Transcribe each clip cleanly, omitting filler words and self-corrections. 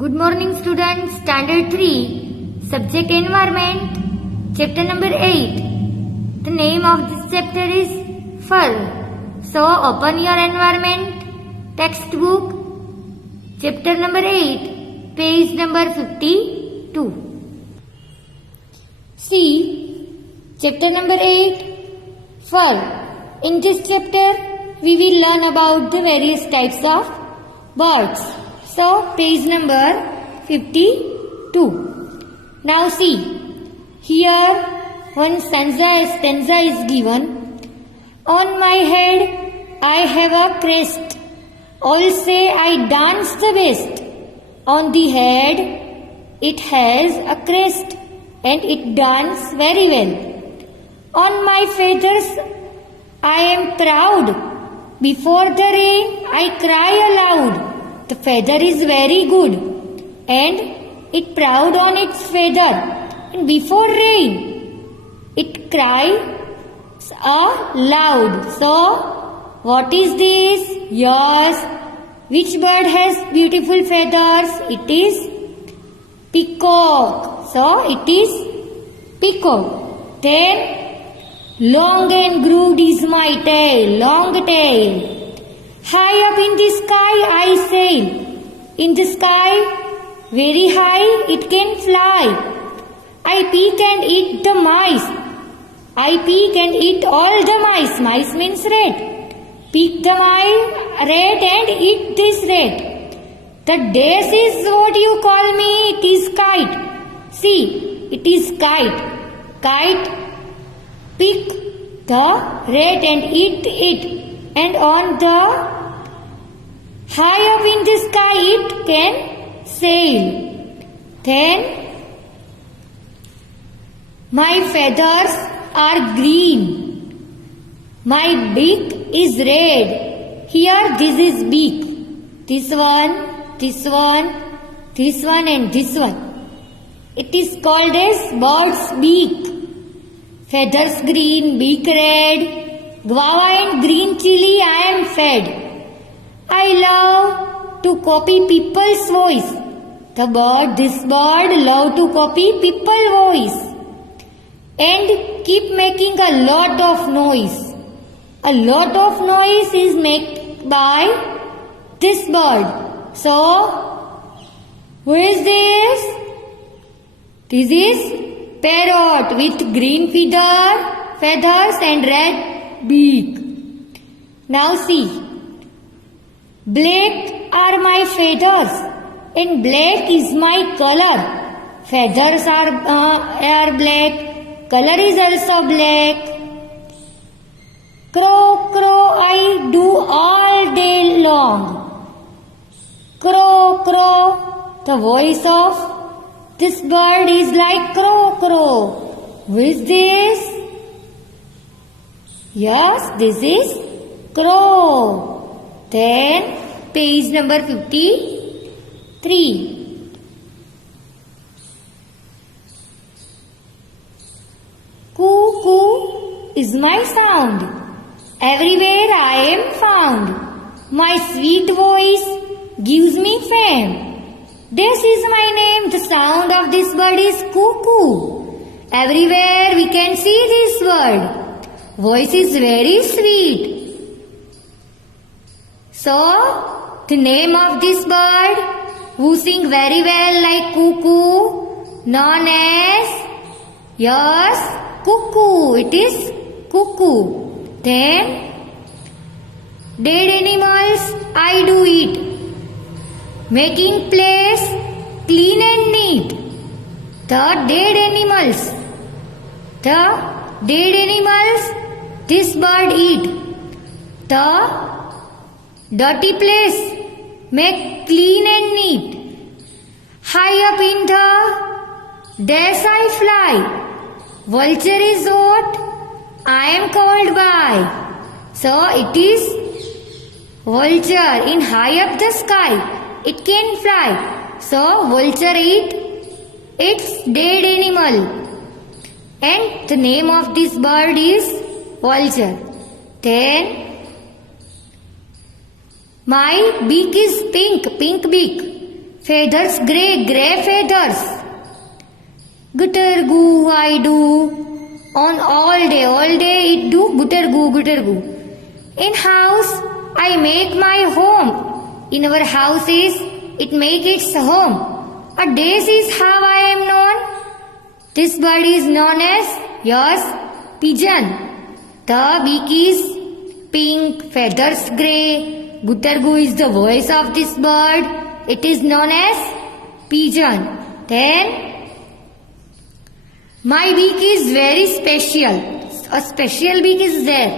Good morning students, Standard 3, Subject Environment, Chapter number 8. The name of this chapter is Fur. So open your environment textbook, Chapter number 8, page number 52. See, Chapter number 8, Fur. In this chapter, we will learn about the various types of birds. So, page number 52. Now see, here one stanza is given. On my head I have a crest, all say I dance the best. On the head it has a crest and it dances very well. On my feathers I am proud, before the rain I cry aloud. The feather is very good and it proud on its feather, and before rain it cries aloud. So what is this? Yes, which bird has beautiful feathers? It is peacock. So it is peacock. Then long and grooved is my tail, long tail. High up in the sky I sail. In the sky, very high it can fly. I peek and eat the mice. I peek and eat all the mice. Mice means rat. Peek the mice, rat, and eat this rat. The dash is what you call me. It is kite. See, it is kite. Kite, pick the rat and eat it. And on the high up in the sky it can sail. Then my feathers are green. My beak is red. Here this is beak. This one, this one, this one and this one. It is called as bird's beak. Feathers green, beak red. Guava and green chili I am fed. I love to copy people's voice. This bird love to copy people's voice and keep making a lot of noise. A lot of noise is made by this bird. So, who is this? This is parrot with green feathers and red beak. Now see. Black are my feathers and black is my color. Feathers are black, color is also black. Crow, crow I do all day long. Crow, crow, the voice of this bird is like crow, crow. Who is this? Yes, this is crow. Then page number 53. Coo coo is my sound. Everywhere I am found. My sweet voice gives me fame. This is my name. The sound of this bird is cuckoo. Everywhere we can see this bird. Voice is very sweet. So, the name of this bird who sing very well like cuckoo, known as, yes, cuckoo. It is cuckoo. Then, dead animals I do eat, making place clean and neat. The dead animals, this bird eat. The dirty place make clean and neat. High up in the dash I fly. Vulture is what I am called by. So it is vulture. In high up the sky it can fly. So vulture eat its dead animal. And the name of this bird is vulture. Then my beak is pink, pink beak. Feathers grey, grey feathers. Gutter goo I do. On all day it do gutter goo. In house I make my home. In our houses it make its home. A days is how I am known. This bird is known as, yes, pigeon. The beak is pink, feathers grey. Guttergu is the voice of this bird. It is known as pigeon. Then my beak is very special. A special beak is there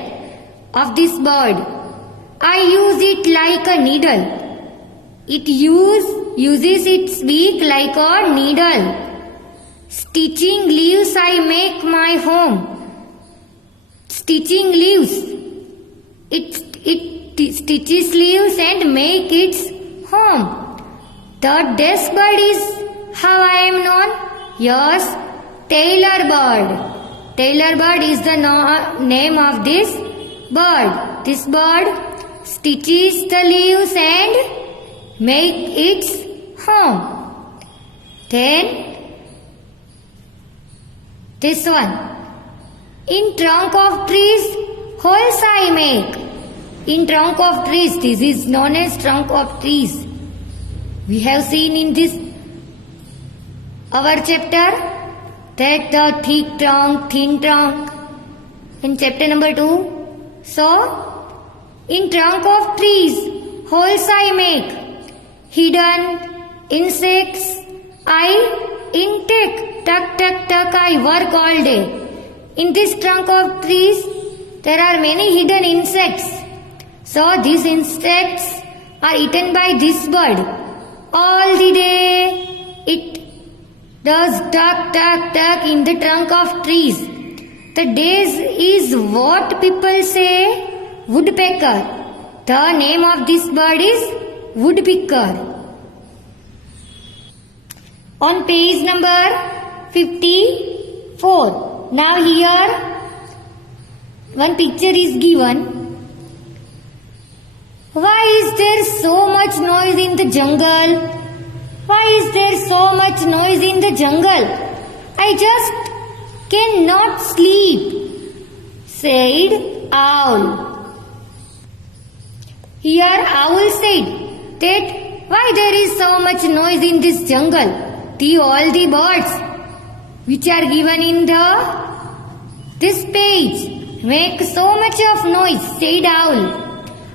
of this bird. I use it like a needle. It uses its beak like a needle. Stitching leaves I make my home. Stitching leaves. It stitches leaves and make its home. The desk bird is how I am known. Yes, tailor bird. Tailor bird is the name of this bird. This bird stitches the leaves and make its home. Then this one. In trunk of trees, holes I make. In trunk of trees, this is known as trunk of trees. We have seen in this our chapter that the thick trunk, thin trunk in chapter number 2. So, in trunk of trees, holes I make. Hidden insects I intake. Tuck, I work all day. In this trunk of trees, there are many hidden insects. So these insects are eaten by this bird. All the day it does tuck in the trunk of trees. The days is what people say woodpecker. The name of this bird is woodpecker. On page number 54. Now here one picture is given. Why is there so much noise in the jungle? Why is there so much noise in the jungle? I just cannot sleep, said owl. Here owl said that why there is so much noise in this jungle? All the birds which are given in this page make so much of noise, said owl.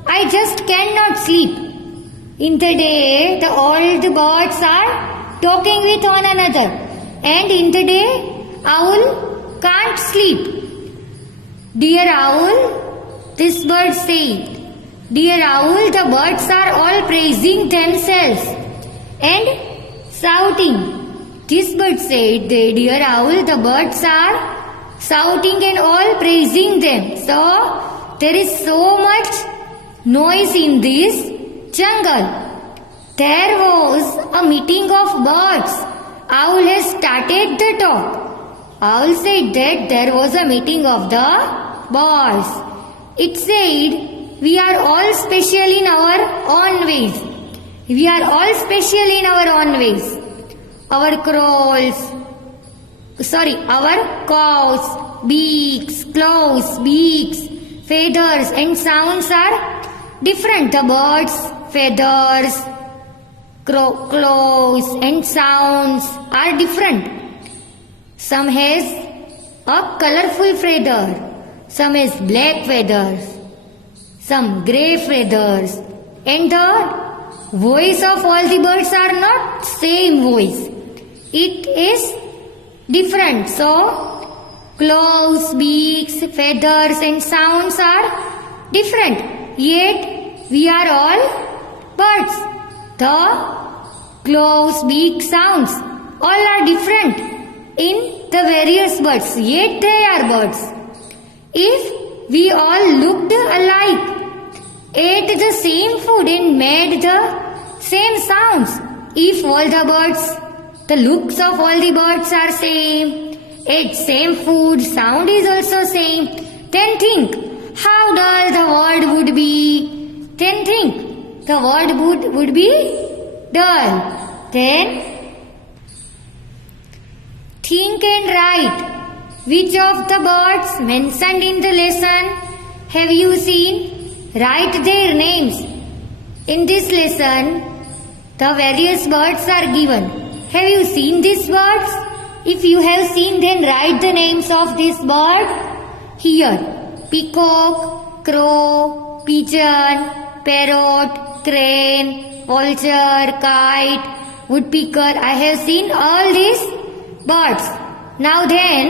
I just cannot sleep. In the day, all the birds are talking with one another, and in the day, owl can't sleep. Dear owl, this bird said, dear owl, the birds are all praising themselves and shouting. This bird said, dear owl, the birds are shouting and all praising them. So, there is so much noise in this jungle. There was a meeting of birds. Owl has started the talk. Owl said that there was a meeting of the birds. It said, we are all special in our own ways. We are all special in our own ways. Our cows, beaks, claws, beaks, feathers and sounds are different. The birds, feathers, claws and sounds are different. Some has a colorful feather, some has black feathers, some grey feathers, and the voice of all the birds are not same voice. It is different. So, claws, beaks, feathers and sounds are different. Yet, we are all birds. The claws, beaks, sounds all are different in the various birds. Yet, they are birds. If we all looked alike, ate the same food and made the same sounds, if all the birds, the looks of all the birds are same, ate same food, sound is also same, then think how dull the world would be. Then think the world would be dull. Then think and write. Which of the birds mentioned in the lesson have you seen? Write their names. In this lesson, the various birds are given. Have you seen these birds? If you have seen, then write the names of this bird here. Peacock, crow, pigeon, parrot, crane, vulture, kite, woodpecker. I have seen all these birds. Now then,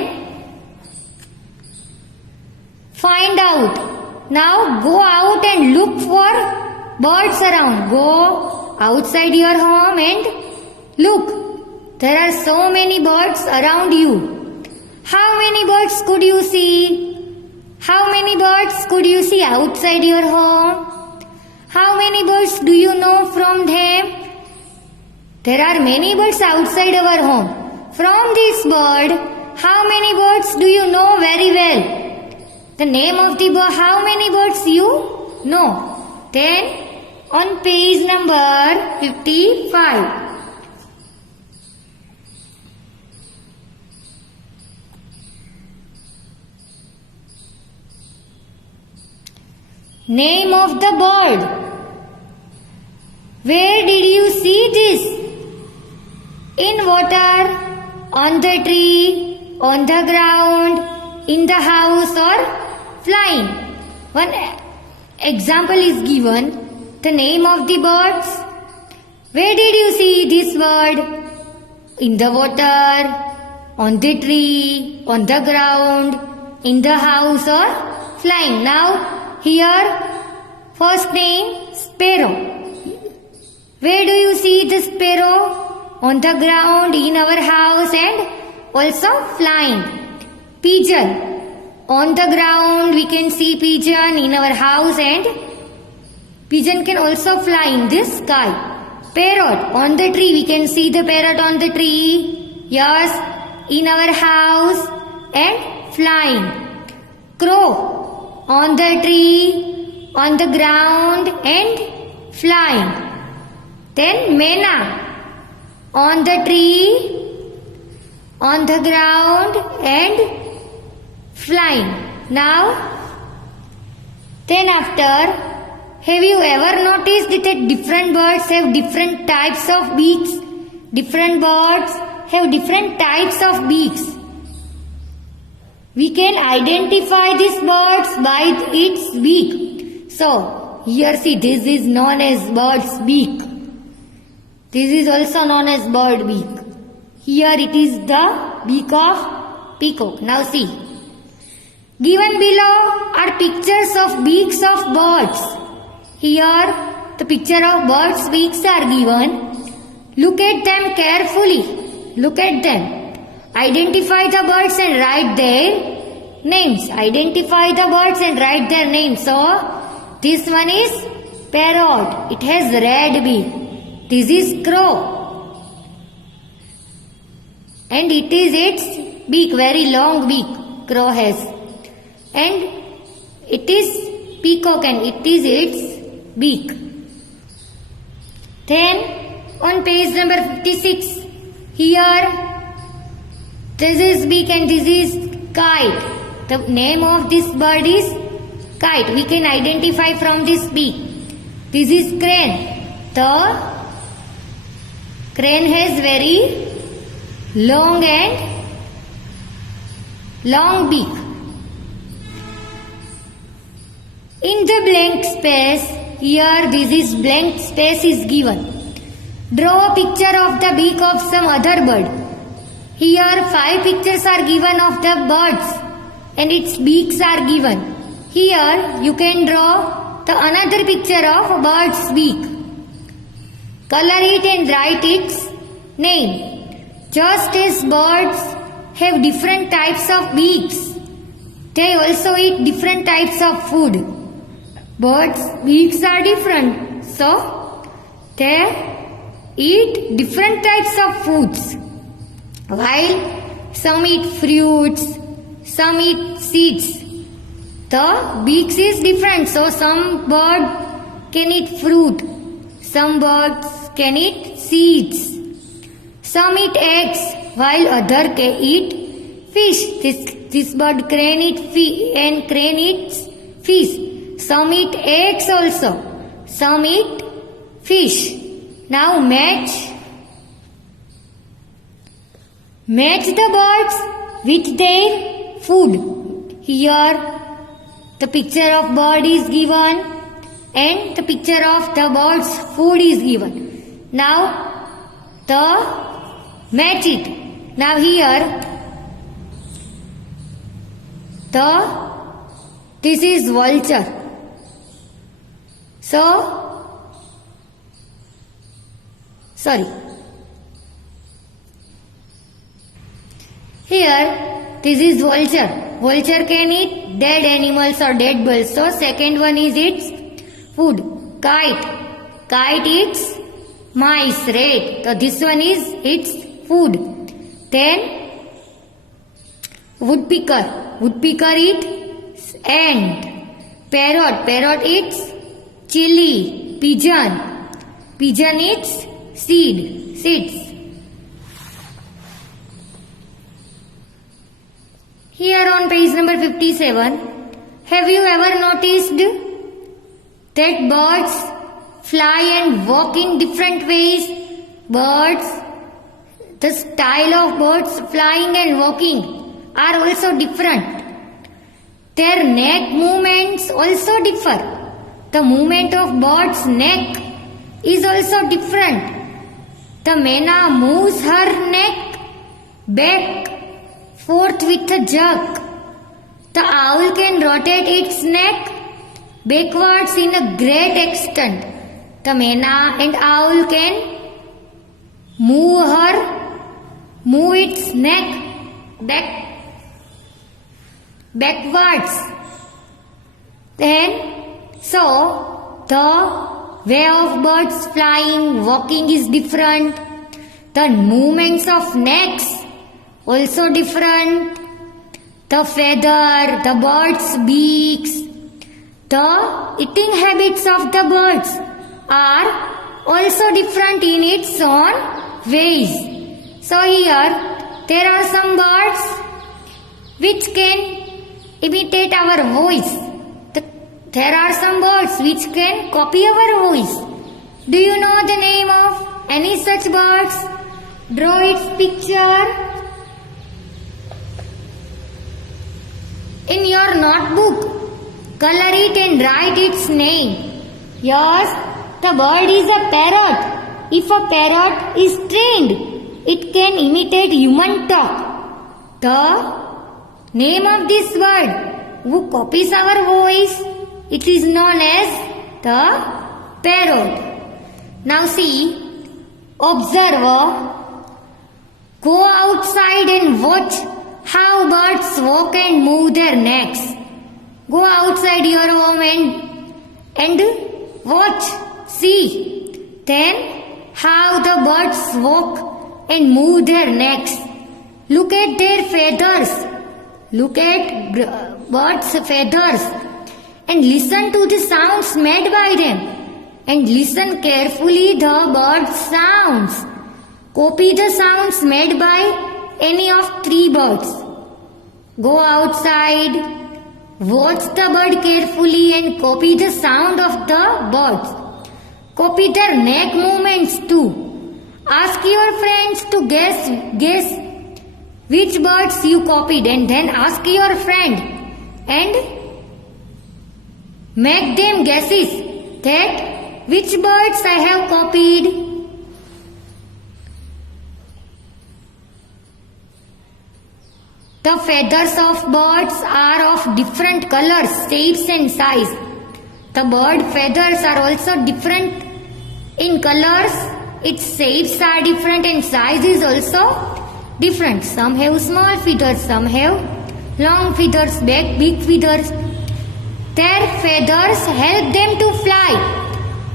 find out. Now go out and look for birds around. Go outside your home and look. There are so many birds around you. How many birds could you see? How many birds could you see outside your home? How many birds do you know from them? There are many birds outside our home. From this bird, how many birds do you know very well? The name of the bird, how many birds you know? Then on page number 55. Name of the bird. Where did you see this? In water, on the tree, on the ground, in the house or flying. One example is given. The name of the birds. Where did you see this bird? In the water, on the tree, on the ground, in the house or flying. Now here first name sparrow. Where do you see the sparrow? On the ground, in our house and also flying. Pigeon. On the ground we can see pigeon, in our house and pigeon can also fly in the sky. Parrot. On the tree we can see the parrot on the tree. Yes, in our house and flying. Crow. On the tree, on the ground and flying. Then Mena. On the tree, on the ground and flying. Now, then after, have you ever noticed that different birds have different types of beaks? Different birds have different types of beaks. We can identify these birds by its beak. So, here see, this is known as bird's beak. This is also known as bird beak. Here it is the beak of peacock. Now see. Given below are pictures of beaks of birds. Here the picture of birds' beaks are given. Look at them carefully. Look at them. Identify the birds and write their names. Identify the birds and write their names. So, this one is parrot. It has red beak. This is crow. And it is its beak, very long beak crow has. And it is peacock and it is its beak. Then on page number 56, here this is beak and this is kite. The name of this bird is kite. We can identify from this beak. This is crane. The crane has very long beak. In the blank space, here this is blank space is given. Draw a picture of the beak of some other bird. Here 5 pictures are given of the birds and its beaks are given. Here you can draw the another picture of a bird's beak. Color it and write its name. Just as birds have different types of beaks, they also eat different types of food. Birds' beaks are different, so they eat different types of foods. While some eat fruits, some eat seeds. The beaks is different, so some bird can eat fruit. Some birds can eat seeds. Some eat eggs while other eat fish. This bird crane eats fish. Some eat eggs also. Some eat fish. Now match the birds with their food. Here the picture of bird is given and the picture of the bird's food is given. Now the match it. Now here this is vulture. Here this is vulture. Vulture can eat dead animals or dead birds. So second one is its food. Kite eats mice, right? So this one is its food. Then woodpecker eats ant. Parrot eats chili. Pigeon eats seeds. Here on page number 57, have you ever noticed that birds fly and walk in different ways? The style of birds flying and walking are also different. Their neck movements also differ. The movement of bird's neck is also different. The myna moves her neck back forth with a jerk. The owl can rotate its neck backwards in a great extent. The myna and owl can move its neck backwards. Then, so the way of birds flying, walking is different. The movements of necks also different. The feather, the bird's beaks, the eating habits of the birds are also different in its own ways. So here there are some birds which can imitate our voice. There are some birds which can copy our voice. Do you know the name of any such birds? Draw its picture in your notebook. Color it and write its name. Yes, the bird is a parrot. If a parrot is trained, it can imitate human talk. The name of this bird who copies our voice, it is known as the parrot. Now see, observe, go outside and watch how birds walk and move their necks. Go outside your home and watch, see. Then how the birds walk and move their necks. Look at their feathers. Look at birds' feathers and listen to the sounds made by them. And listen carefully the birds' sounds. Copy the sounds made by any of three birds. Go outside, watch the bird carefully and copy the sound of the birds. Copy their neck movements too. Ask your friends to guess which birds you copied, and then ask your friend and make them guesses that which birds I have copied. The feathers of birds are of different colors, shapes and size. The bird feathers are also different in colors, its shapes are different and size is also different. Some have small feathers, some have long feathers, big feathers. Their feathers help them to fly.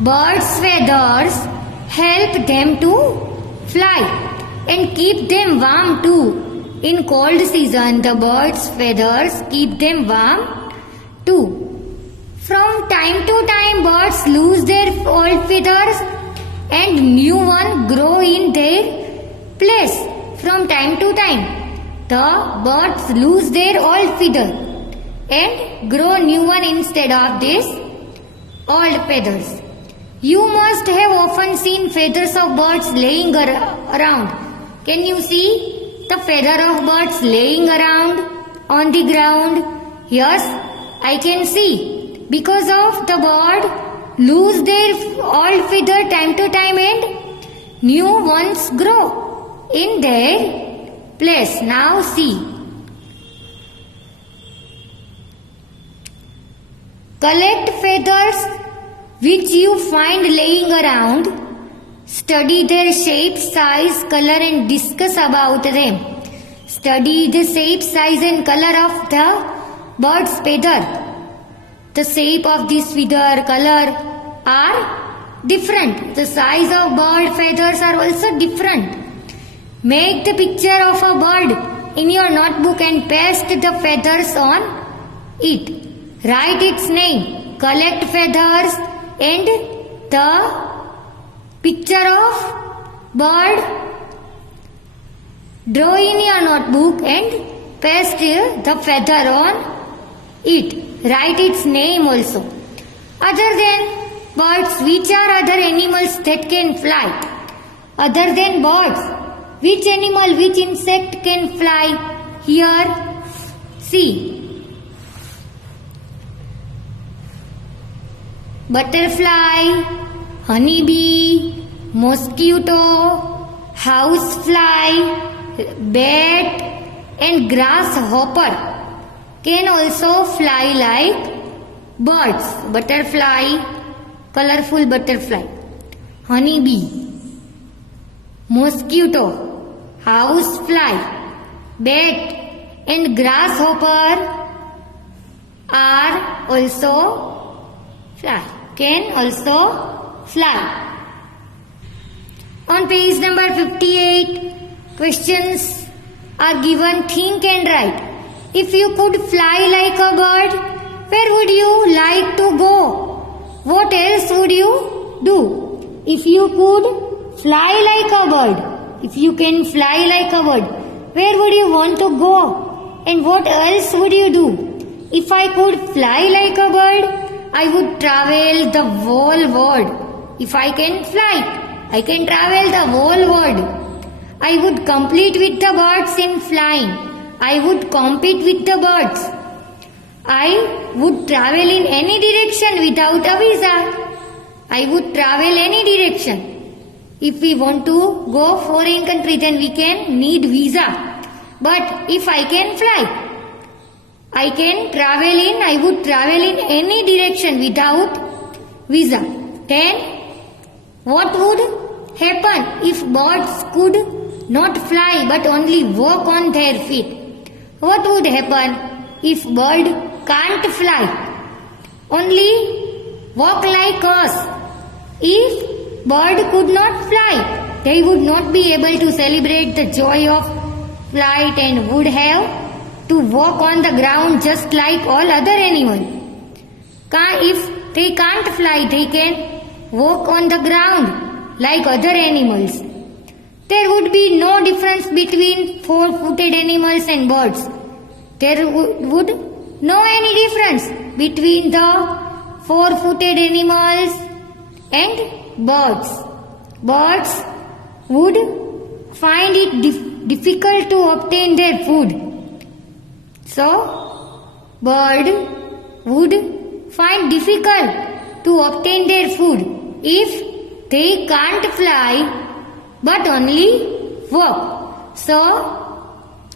Birds' feathers help them to fly and keep them warm too. In cold season, the birds' feathers keep them warm too. From time to time, birds lose their old feathers and new ones grow in their place. From time to time, the birds lose their old feather and grow new one instead of this old feathers. You must have often seen feathers of birds laying around. Can you see the feather of birds laying around on the ground? Yes, I can see. Because of the bird lose their old feather time to time and new ones grow in their place. Now see. Collect feathers which you find laying around. Study their shape, size, color and discuss about them. Study the shape, size and color of the bird's feather. The shape of this feather, color are different. The size of bird feathers are also different. Make the picture of a bird in your notebook and paste the feathers on it. Write its name. Collect feathers and the picture of bird. Draw in your notebook and paste the feather on it. Write its name also. Other than birds, which are other animals that can fly? Other than birds, which animal, which insect can fly? Here, see. Butterfly, honeybee, mosquito, housefly, bat and grasshopper can also fly like birds. Butterfly, colorful butterfly, honeybee, mosquito, housefly, bat and grasshopper are also fly. Can also fly. On page number 58, questions are given. Think and write. If you could fly like a bird, where would you like to go? What else would you do? If you could fly like a bird, if you can fly like a bird, where would you want to go? And what else would you do? If I could fly like a bird, I would travel the whole world. If I can fly, I can travel the whole world. I would compete with the birds in flying. I would compete with the birds. I would travel in any direction without a visa. I would travel any direction. If we want to go foreign country, then we can need visa. But if I can fly, I would travel in any direction without visa. Then, what would happen if birds could not fly but only walk on their feet? What would happen if bird can't fly, only walk like us? If bird could not fly, they would not be able to celebrate the joy of flight and would have to walk on the ground just like all other animals. If they can't fly, they can walk on the ground like other animals. There would be no difference between four-footed animals and birds. There would no any difference between the four-footed animals and birds. Birds would find it difficult to obtain their food. So, bird would find difficult to obtain their food if they can't fly but only walk. So,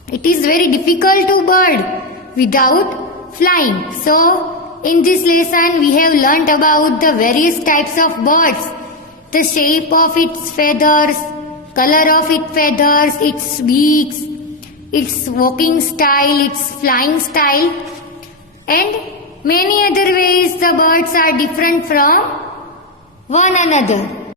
it is very difficult to bird without flying. So, in this lesson we have learnt about the various types of birds, the shape of its feathers, color of its feathers, its beaks, its walking style, its flying style, and many other ways the birds are different from one another.